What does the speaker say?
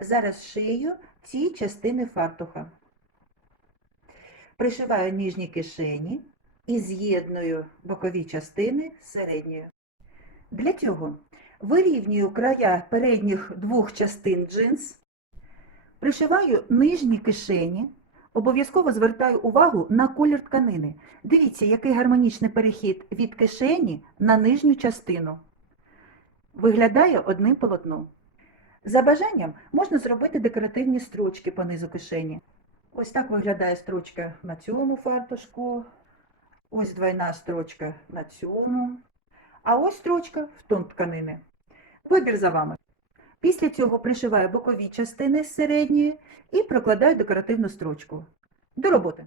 Зараз шию ці частини фартуха. Пришиваю нижні кишені і з'єдную бокові частини з середньою. Для цього вирівнюю края передніх двох частин джинс, пришиваю нижні кишені, обов'язково звертаю увагу на колір тканини. Дивіться, який гармонічний перехід від кишені на нижню частину. Виглядає одним полотном. За бажанням можна зробити декоративні строчки по низу кишені. Ось так виглядає строчка на цьому фартушку. Ось двойна строчка на цьому. А ось строчка в тон тканини. Вибір за вами. Після цього пришиваю бокові частини з середньої і прокладаю декоративну строчку. До роботи.